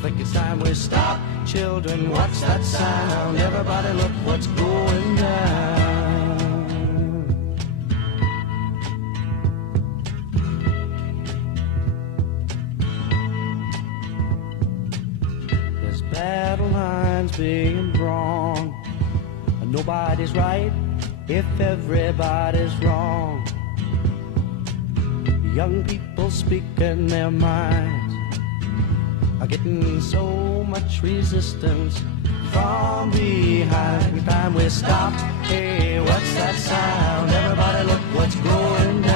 think it's time we stop. Children, what's that sound? Everybody look what's going down. There's battle lines being drawn. Nobody's right if everybody's wrong. Young people speaking their minds are getting so much resistance from behind. Every time we stop, hey, what's that sound? Everybody look what's going down.